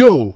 Go!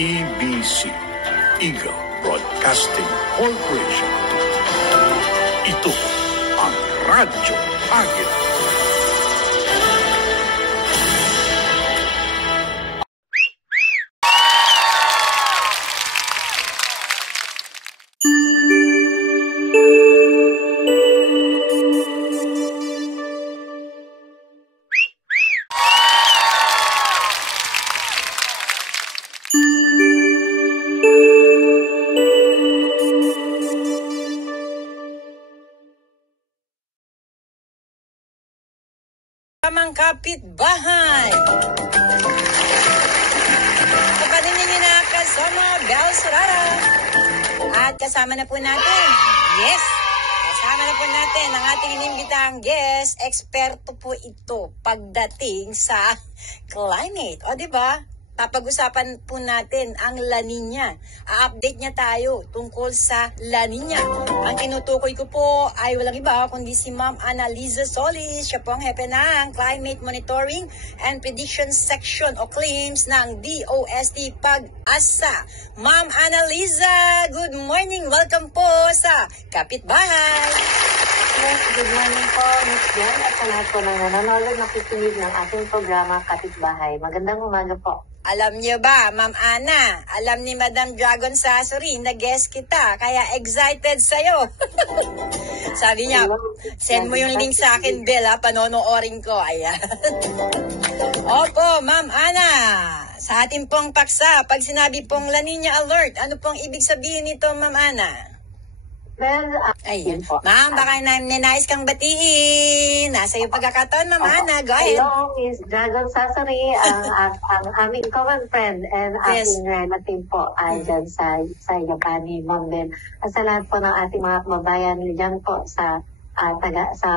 EBC, Eagle Broadcasting Corporation. Ito ang Radyo Agila. Tamang kapitbahay. Kapatid ninyo na kasama Bel Serrara. At kasama na po natin, kasama na po natin ang ating inimbitang guest. Eksperto po ito pagdating sa climate. O diba? Papag-usapan po natin ang La Nina. A-update niya tayo tungkol sa La Nina. Ang tinutukoy ko po ay walang iba kundi si Ma'am Annaliza Solis. Siya po ang hepe ng Climate Monitoring and Prediction Section o Claims ng DOST Pag-asa. Ma'am Annaliza, good morning. Welcome po sa Kapitbahay. Yes, good morning po, Ms. Jen, at sa lahat po ng nanonood at nakikinig ng ating programa Kapitbahay. Magandang umaga po. Alam niyo ba, Ma'am Ana, alam ni Madam Dragon Sasori na guest kita, kaya excited sa'yo. Sabi niya, send mo yung link sa akin, Bel, ha, panonoorin ko. Ayan. Opo, Ma'am Ana, sa ating pong paksa, pag sinabi pong La Nina Alert, ano pong ibig sabihin nito, Ma'am Ana? Well, ayun po. Ma'am, baka nais kang batiin. Nasa iyo pagkakataon, Ma'am Ana. Go ahead. Hello, Ms. Dragon Sasori, ang aming common friend and ating relative po dyan sa Yabani, Ma'am Ben. At sa lahat po ng ating mga kababayan dyan po sa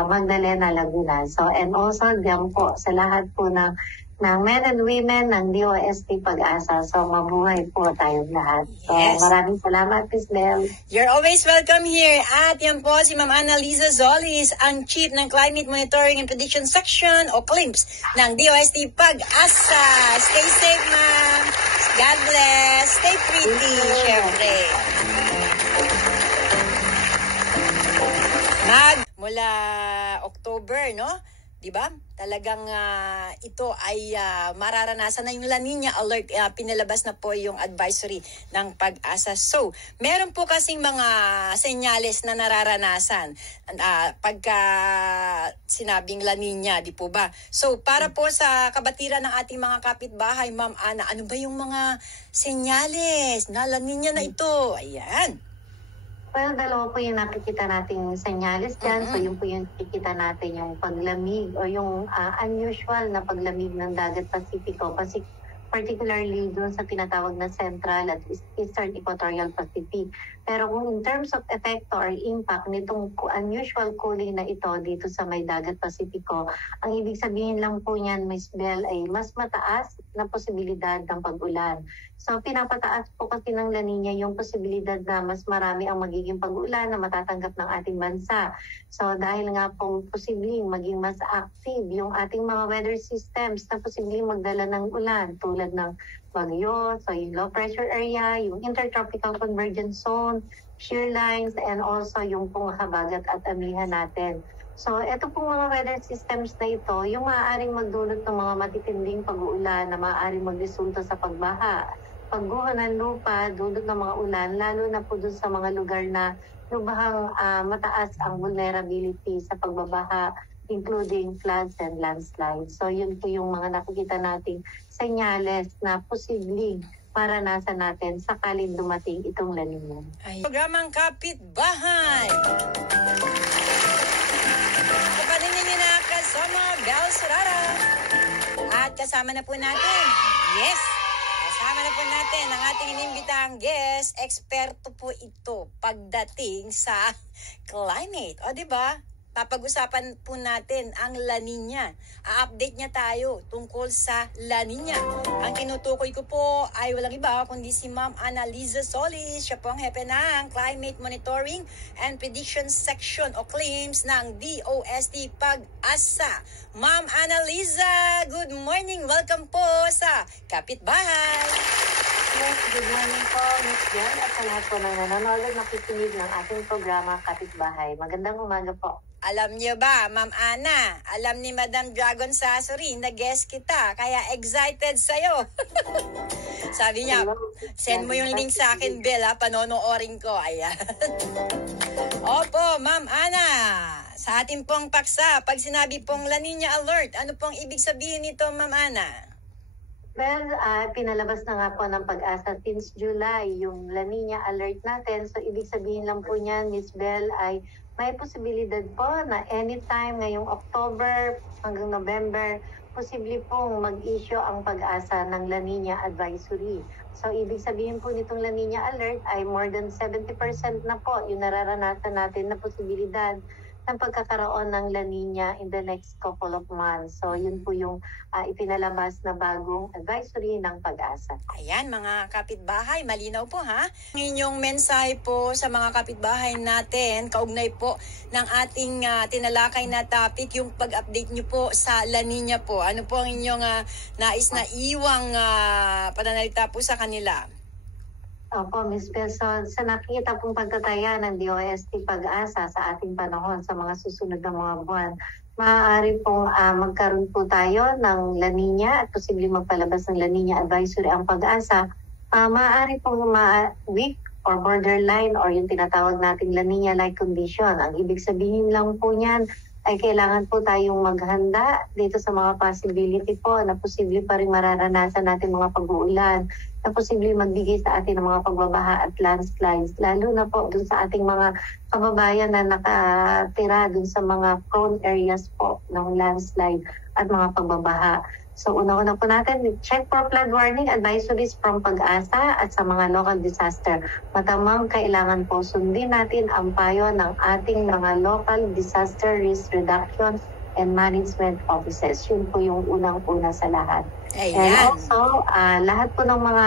Magdalena, Laguna. So, and also dyan po sa lahat po ng men and women ng DOST Pag-asa. So, mabuhay po tayong lahat. So, maraming salamat, Ms. Bel. You're always welcome here. At yan po si Ma'am Annaliza Solis, ang Chief ng Climate Monitoring and Prediction Section o CLIMS ng DOST Pag-asa. Stay safe, ma'am. God bless. Stay pretty, syempre. Mula October, no? 'di ba? Talagang ito ay mararanasan na yung La Nina alert. Pinalabas na po yung advisory ng Pag-asa. So, meron po kasing mga senyales na nararanasan pagka sinabing La Nina, di po ba? So, para po sa kabatiran ng ating mga kapitbahay, Ma'am Ana, ano ba yung mga senyales na La Nina na ito? Ayan. Well, dalawa po yung nakikita nating senyales dyan. So, yun po yung nakikita natin yung paglamig o yung unusual na paglamig ng dagat Pasipiko. Kasi particularly doon sa tinatawag na Central at Eastern Equatorial Pacific. Pero kung in terms of effect or impact nitong unusual cooling na ito dito sa may dagat Pasipiko, ang ibig sabihin lang po niyan, Miss Bell, ay mas mataas na posibilidad ng pag-ulan. So, pinapataas po kasi ng La Nina yung posibilidad na mas marami ang magiging pag-ulan na matatanggap ng ating bansa. So, dahil nga po posibleng maging mas active yung ating mga weather systems na posibleng magdala ng ulan tulad ng bagyo, so yung low pressure area, yung intertropical convergence zone, shear lines, and also yung pong habagat at amihan natin. So, ito pong mga weather systems na ito, yung maaaring magdulot ng mga matitinding pag-uulan na maaaring magresulta sa pagbaha, pagguho ng lupa, dulot ng mga ulan, lalo na po dun sa mga lugar na lubhang mataas ang vulnerability sa pagbabaha, including floods and landslides. So, yun po yung mga nakikita nating senyales na posibleng maranasan natin sakaling dumating itong La Nina. Programang Kapitbahay. Kapatid ninyo na kasama, Bel Surara. At kasama na po natin, kasama na po natin ang ating inimbitang guest. Eksperto po ito pagdating sa climate. O, diba? Papag-usapan po natin ang La Nina. A-update niya tayo tungkol sa La Nina. Ang tinutukoy ko po ay walang iba kundi si Ma'am Annaliza Solis. Siya po ang hepe ng Climate Monitoring and Prediction Section o claims ng DOST Pag-asa. Ma'am Annaliza, good morning. Welcome po sa Kapitbahay. Yes, good morning po, Ms. Jen, at sa lahat po ng nanonood nakikinig ng ating programa Kapitbahay. Magandang umaga po. Alam niyo ba, Ma'am Ana, alam ni Madam Dragon Sasori na guest kita, kaya excited sa'yo. Sabi niya, send mo yung link sa akin, Bel, panonoorin ko. Ayan. Opo, Ma'am Ana, sa ating pong paksa, pag sinabi pong La Nina Alert, ano pong ibig sabihin nito, Ma'am Ana? Well, pinalabas na nga po ng Pag-asa since July yung La Nina alert natin. So, ibig sabihin lang po niyan, Miss Bell, ay may posibilidad po na anytime ngayong October hanggang November, posible pong mag-issue ang Pag-asa ng La Nina advisory. So, ibig sabihin po nitong La Nina alert ay more than 70% na po yung nararanasan natin na posibilidad ng pagkakaroon ng La Nina in the next couple of months. So, yun po yung ipinalabas na bagong advisory ng Pag-asa. Ayan, mga kapitbahay, malinaw po ha. Ang inyong mensahe po sa mga kapitbahay natin, kaugnay po ng ating tinalakay na topic, yung pag-update nyo po sa La Nina po. Ano po ang inyong nais na iwang pananalita po sa kanila? Opo, Ms. Bell, sa nakita pong pagtataya ng DOST Pag-asa sa ating panahon sa mga susunod na mga buwan, maaari pong magkaroon po tayo ng La Nina at posibleng magpalabas ng La Nina advisory ang Pag-asa. Maaari pong weak or borderline or yung tinatawag nating La Nina-like condition. Ang ibig sabihin lang po niyan ay kailangan po tayong maghanda dito sa mga possibility po na posible pa rin mararanasan natin mga pag-uulan, na posibleng magbigay sa atin ng mga pagbabaha at landslides, lalo na po dun sa ating mga kababayan na nakatira dun sa mga prone areas po ng landslide at mga pagbabaha. So una-una po natin, check for flood warning advisories from Pag-asa at sa mga local disaster. Matamang kailangan po sundin natin ang payo ng ating mga local disaster risk reduction and management offices. Yun po yung unang-una sa lahat. Ayan. And also, lahat po ng mga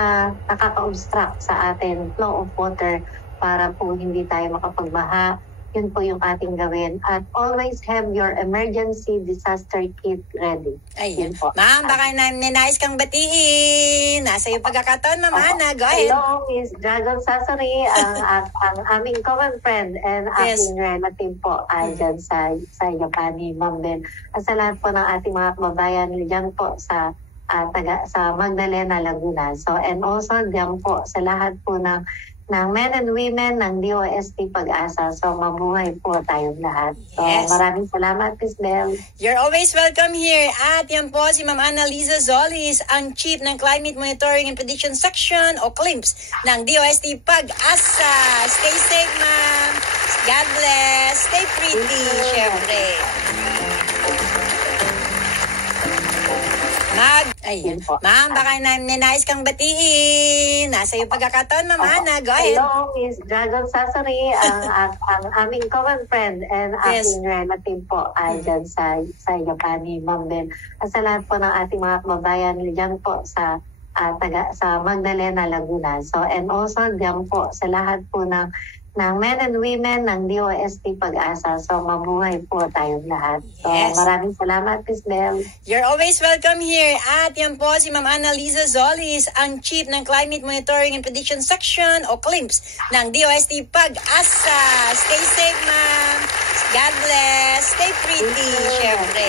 nakaka-obstruct sa atin flow of water para po hindi tayo makapagbaha. yun po yung ating gawin. At always have your emergency disaster kit ready. Ayun po. Ma'am, baka ninais kang batiin. Nasa yung pagkakataon, Ma'am Hana. Go ahead. Hello, Miss Dragon Sasori, ang aming common friend and aking relative po dyan sa Yapani, Ma'am Ben. At sa lahat po ng ating mga kababayan dyan po sa Magdalena, Laguna. So, and also dyan po sa lahat po ng men and women ng DOST Pag-asa. So, mabuhay po tayong lahat. So, maraming salamat, Miss Bel. You're always welcome here. At yan po si Ma'am Annalisa Zolis, ang Chief ng Climate Monitoring and Prediction Section o CLIMS ng DOST Pag-asa. Stay safe, ma'am. God bless. Stay pretty, syempre. Ma'am, baka ninais kang batiin. Nasa yung pagkakataon, Ma'am Hana. Go ahead. Hello, Miss Dragon Sasori, ang aming common friend and aking relative po dyan sa Yapani, Ma'am Ben. At sa lahat po ng ating mga kababayan dyan po sa Magdalena, Laguna. So, and also dyan po sa lahat po ng men and women ng DOST Pag-asa. So, mabuhay po tayong lahat. So, maraming salamat, Miss Bel. You're always welcome here. At yan po si Ma'am Annalisa Zolis, ang Chief ng Climate Monitoring and Prediction Section o CLIMS ng DOST Pag-asa. Stay safe, ma'am. God bless. Stay pretty, syempre.